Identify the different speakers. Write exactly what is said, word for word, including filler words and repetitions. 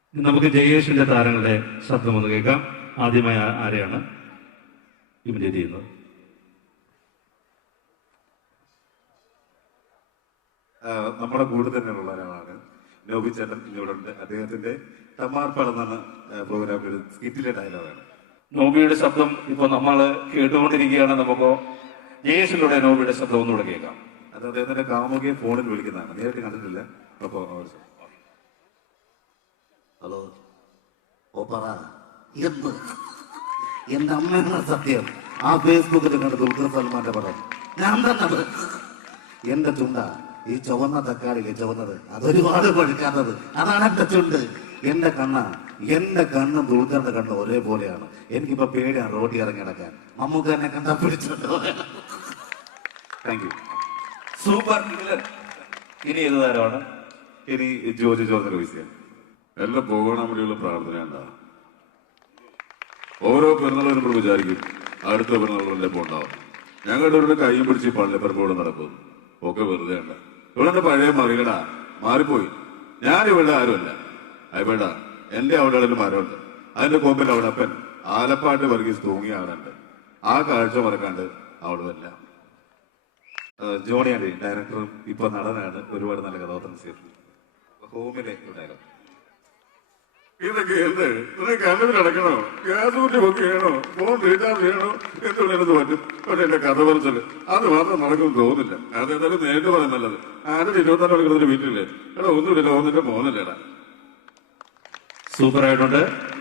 Speaker 1: നമുക്ക് ജയേഷിന്റെ താരങ്ങളുടെ ശബ്ദം ഒന്ന് കേൾക്കാം. ആദ്യമായി ആരെയാണ് ഇമിറ്റേറ്റ് ചെയ്യുന്നത്?
Speaker 2: നമ്മുടെ കൂടെ തന്നെയുള്ള ഒരാളാണ് നോബി ചേട്ടൻ ഇവിടെ ഉണ്ട്. അദ്ദേഹത്തിന്റെ തമാർപ്പടം എന്ന പ്രോഗ്രാമിൽ ഒരു സ്കിറ്റിലെ ഡയലോഗാണ്.
Speaker 1: നോബിയുടെ ശബ്ദം ഇപ്പൊ നമ്മൾ കേട്ടുകൊണ്ടിരിക്കുകയാണ്. നമുക്ക് ജയേഷിലൂടെ നോബിയുടെ ശബ്ദം ഒന്നുകൂടെ കേൾക്കാം.
Speaker 2: അത് അദ്ദേഹത്തിന്റെ കാമുകിയെ ഫോണിൽ വിളിക്കുന്നതാണ്, നേരിട്ട് കണ്ടിട്ടില്ല. അപ്പോ
Speaker 3: ഹലോ ഓ പറ എന്ത് എന്റെ അമ്മ സത്യം ആ ഫേസ്ബുക്കിൽ കണ്ട ദുൽഖർ സൽമാന്റെ പടം ഞാൻ തന്നത് എന്റെ ചുണ്ട ഈ ചുവന്ന തക്കാളിയിലെ ചുവന്നത് അതൊരുപാട് പഴുക്കാത്തത് അതാണ് എന്റെ ചുണ്ട്. എന്റെ കണ്ണ എന്റെ കണ്ണും ദുൽഖറിന്റെ കണ്ണും ഒരേപോലെയാണ്. എനിക്കിപ്പോ പേടിയാണ് റോഡിൽ ഇറങ്ങി നടക്കാൻ. മമ്മൂക്ക എന്നെ കണ്ടാ പിടിച്ചോണ്ട്
Speaker 2: താങ്ക് യു.
Speaker 1: സൂപ്പർ. ഇനി ഏത് താരമാണ്?
Speaker 2: ഇനി ജോജി ജോർജ് ലൂയിസ്.
Speaker 4: എല്ലാം പോകണം വേണ്ടിയുള്ള പ്രാർത്ഥന ഉണ്ടാവും. ഓരോ പെരുന്നാളും നമ്മൾ വിചാരിക്കും അടുത്ത പെരുന്നാളുകളിലെ ഉണ്ടാവും. ഞങ്ങളുടെ ഒരു കൈയും പിടിച്ച് പള്ളിപ്പറമ്പോടെ നടക്കും. ഒക്കെ വെറുതെ ഉണ്ട്. ഇവിടെ പഴയ മറികട മാറിപ്പോയി. ഞാൻ ഇവിടെ ആരുമല്ല. ഇവിടെ എന്റെ അവിടെ മരമുണ്ട്. അതിന്റെ കോമ്പിൽ അവിടെ അപ്പൻ ആലപ്പാട്ട് വർഗീസ് തൂങ്ങിയ ആളുണ്ട്. ആ കാഴ്ച മറക്കാണ്ട് അവിടെ വല്ല.
Speaker 2: ജോണിയാണ് ഡയറക്ടറും ഇപ്പൊ നടനാണ്. ഒരുപാട് നല്ല കഥാപാത്രം ചെയ്തിട്ടുണ്ട്. ഹോമിലെ ഡയലോഗ്
Speaker 4: ഇതൊക്കെ എന്ത് നിനക്ക് കണ്ണൂർ അടക്കണോ, ഗ്യാസ് കുറ്റി ബുക്ക് ചെയ്യണോ, ഫോൺ റീചാർജ് ചെയ്യണോ, എന്തുകൊണ്ടത് പറ്റും. പക്ഷെ എന്റെ കഥ പറച്ചല് അത് മാത്രം നടക്കുമെന്ന് തോന്നുന്നില്ല. അത് എന്തായാലും നേരിട്ട് പറയാൻ നല്ലത്. ആരുടെ ഇരുപത്തിനാല് മണിക്കൂർ വീട്ടിലില്ലേ? എടാ ഒന്നുമില്ല, ഒന്നിന്റെ മോനല്ലേടാ.
Speaker 1: സൂപ്പർ ആയിട്ടുണ്ട്.